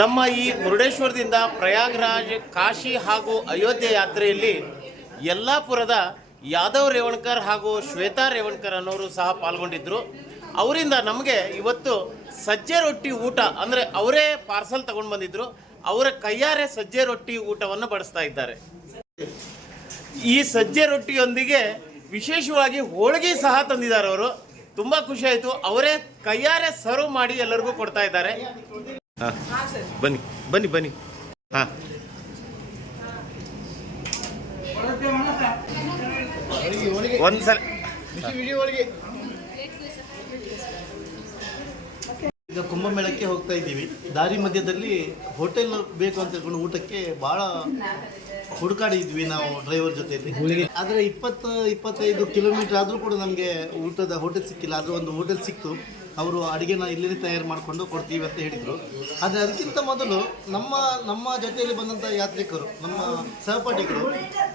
ನಮ್ಮ ಈ ಮುರುಡೇಶ್ವರದಿಂದ ಪ್ರಯಾಗ್ರಾಜ್, ಕಾಶಿ ಹಾಗೂ ಅಯೋಧ್ಯೆ ಯಾತ್ರೆಯಲ್ಲಿ ಯಲ್ಲಾಪುರದ ಯಾದವ್ ರೇವಣ್ಕರ್ ಹಾಗೂ ಶ್ವೇತಾ ರೇವಣ್ಕರ್ ಅನ್ನೋರು ಸಹ ಪಾಲ್ಗೊಂಡಿದ್ದರು. ಅವರಿಂದ ನಮಗೆ ಇವತ್ತು ಸಜ್ಜೆ ರೊಟ್ಟಿ ಊಟ ಅಂದರೆ ಅವರೇ ಪಾರ್ಸಲ್ ತಗೊಂಡು ಬಂದಿದ್ದರು. ಅವರ ಕೈಯಾರೆ ಸಜ್ಜೆ ರೊಟ್ಟಿ ಊಟವನ್ನು ಬಡಿಸ್ತಾ ಇದ್ದಾರೆ. ಈ ಸಜ್ಜೆ ರೊಟ್ಟಿಯೊಂದಿಗೆ ವಿಶೇಷವಾಗಿ ಹೋಳಿಗೆ ಸಹ ತಂದಿದ್ದಾರೆ. ಅವರು ತುಂಬ ಖುಷಿ ಆಯಿತು. ಅವರೇ ಕೈಯಾರೆ ಸರ್ವ್ ಮಾಡಿ ಎಲ್ಲರಿಗೂ ಕೊಡ್ತಾ ಇದ್ದಾರೆ. ಬನ್ನಿ ಬನ್ನಿ ಬನ್ನಿ. ಹಾಂ, ಒಂದ್ಸಲ ಈಗ ಕುಂಭಮೇಳಕ್ಕೆ ಹೋಗ್ತಾ ಇದ್ದೀವಿ. ದಾರಿ ಮಧ್ಯದಲ್ಲಿ ಹೋಟೆಲ್ ಬೇಕು ಅಂತ ಹೇಳ್ಕೊಂಡು ಊಟಕ್ಕೆ ಭಾಳ ಹುಡುಕಾಡಿದ್ವಿ ನಾವು ಡ್ರೈವರ್ ಜೊತೆಯಲ್ಲಿ. ಆದರೆ 20-25 ಕಿಲೋಮೀಟರ್ ಆದರೂ ಕೂಡ ನಮಗೆ ಊಟದ ಹೋಟೆಲ್ ಸಿಕ್ಕಿಲ್ಲ. ಆದರೂ ಒಂದು ಹೋಟೆಲ್ ಸಿಕ್ತು. ಅವರು ಅಡುಗೆನ ಇಲ್ಲೇ ತಯಾರು ಮಾಡಿಕೊಂಡು ಕೊಡ್ತೀವಿ ಅಂತ ಹೇಳಿದರು. ಆದರೆ ಅದಕ್ಕಿಂತ ಮೊದಲು ನಮ್ಮ ಜೊತೆಯಲ್ಲಿ ಬಂದಂಥ ಯಾತ್ರಿಕರು, ನಮ್ಮ ಸಹಪಾಠಿಗಳು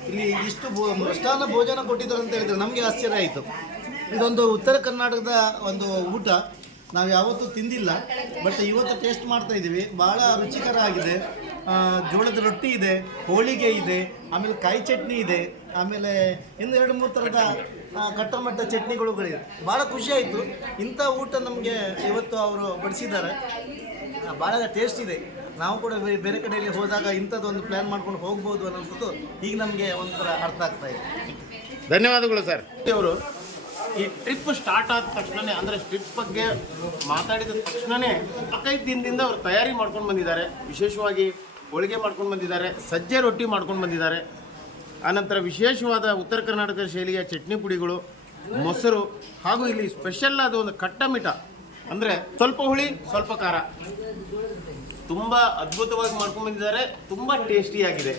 ಇಲ್ಲಿ ಇಷ್ಟು ಮೃಷ್ಟಾನ್ನ ಭೋಜನ ಕೊಟ್ಟಿದ್ದಾರೆ ಅಂತ ಹೇಳಿದರೆ ನಮಗೆ ಆಶ್ಚರ್ಯ ಆಯಿತು. ಇದೊಂದು ಉತ್ತರ ಕರ್ನಾಟಕದ ಒಂದು ಊಟ. ನಾವು ಯಾವತ್ತೂ ತಿಂದಿಲ್ಲ, ಬಟ್ ಇವತ್ತು ಟೇಸ್ಟ್ ಮಾಡ್ತಾ ಇದ್ದೀವಿ. ಭಾಳ ರುಚಿಕರ ಆಗಿದೆ. ಜೋಳದ ರೊಟ್ಟಿ ಇದೆ, ಹೋಳಿಗೆ ಇದೆ, ಆಮೇಲೆ ಕಾಯಿ ಚಟ್ನಿ ಇದೆ, ಆಮೇಲೆ ಇನ್ನು 2-3 ಥರದ ಕಟ್ಟಮಟ್ಟ ಚಟ್ನಿಗಳುಗಳಿದೆ. ಭಾಳ ಖುಷಿಯಾಯಿತು. ಇಂಥ ಊಟ ನಮಗೆ ಇವತ್ತು ಅವರು ಬಡಿಸಿದ್ದಾರೆ. ಭಾಳ ಟೇಸ್ಟ್ ಇದೆ. ನಾವು ಕೂಡ ಬೇರೆ ಕಡೆಯಲ್ಲಿ ಹೋದಾಗ ಇಂಥದ್ದೊಂದು ಪ್ಲ್ಯಾನ್ ಮಾಡ್ಕೊಂಡು ಹೋಗ್ಬೋದು ಅನ್ನೋದು ಈಗ ನಮಗೆ ಒಂಥರ ಅರ್ಥ ಆಗ್ತಾ ಇದೆ. ಧನ್ಯವಾದಗಳು ಸರ್. ಅವರು ಈ ಟ್ರಿಪ್ ಸ್ಟಾರ್ಟ್ ಆದ ತಕ್ಷಣವೇ, ಅಂದರೆ ಟ್ರಿಪ್ ಬಗ್ಗೆ ಮಾತಾಡಿದ ತಕ್ಷಣವೇ 4-5 ದಿನದಿಂದ ಅವರು ತಯಾರಿ ಮಾಡ್ಕೊಂಡು ಬಂದಿದ್ದಾರೆ. ವಿಶೇಷವಾಗಿ ಹೋಳಿಗೆ ಮಾಡ್ಕೊಂಡು ಬಂದಿದ್ದಾರೆ, ಸಜ್ಜೆ ರೊಟ್ಟಿ ಮಾಡ್ಕೊಂಡು ಬಂದಿದ್ದಾರೆ. ಆನಂತರ ವಿಶೇಷವಾದ ಉತ್ತರ ಕರ್ನಾಟಕ ಶೈಲಿಯ ಚಟ್ನಿ ಪುಡಿಗಳು, ಮೊಸರು, ಹಾಗೂ ಇಲ್ಲಿ ಸ್ಪೆಷಲ್ ಆದ ಒಂದು ಕಟ್ಟಮಿಟ, ಅಂದರೆ ಸ್ವಲ್ಪ ಹುಳಿ ಸ್ವಲ್ಪ ಖಾರ, ತುಂಬ ಅದ್ಭುತವಾಗಿ ಮಾಡ್ಕೊಂಡು ಬಂದಿದ್ದಾರೆ. ತುಂಬ ಟೇಸ್ಟಿಯಾಗಿದೆ.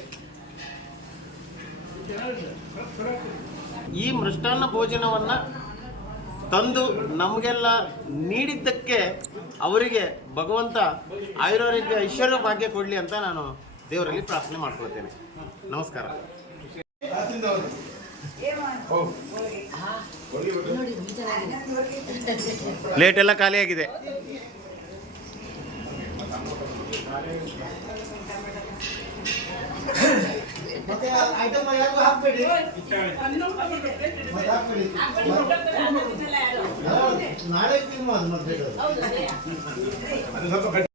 ಈ ಮೃಷ್ಟಾನ್ನ ಭೋಜನವನ್ನು ತಂದು ನಮಗೆಲ್ಲ ನೀಡಿದ್ದಕ್ಕೆ ಅವರಿಗೆ ಭಗವಂತ ಆಯುರಾರೋಗ್ಯ ಐಶ್ವರ್ಯ ಭಾಗ್ಯ ಕೊಡಲಿ ಅಂತ ನಾನು ದೇವರಲ್ಲಿ ಪ್ರಾರ್ಥನೆ ಮಾಡ್ಕೊಳ್ತೇನೆ. ನಮಸ್ಕಾರ. ಪ್ಲೇಟ್ ಎಲ್ಲ ಖಾಲಿಯಾಗಿದೆ. ಮತ್ತೆ ಐಟಮ್ ಯಾರಿಗೂ ಹಾಕ್ಬೇಡಿ. ನಾಳೆ ತಿನ್ನುವ ಅದು ಮತ್ತೆ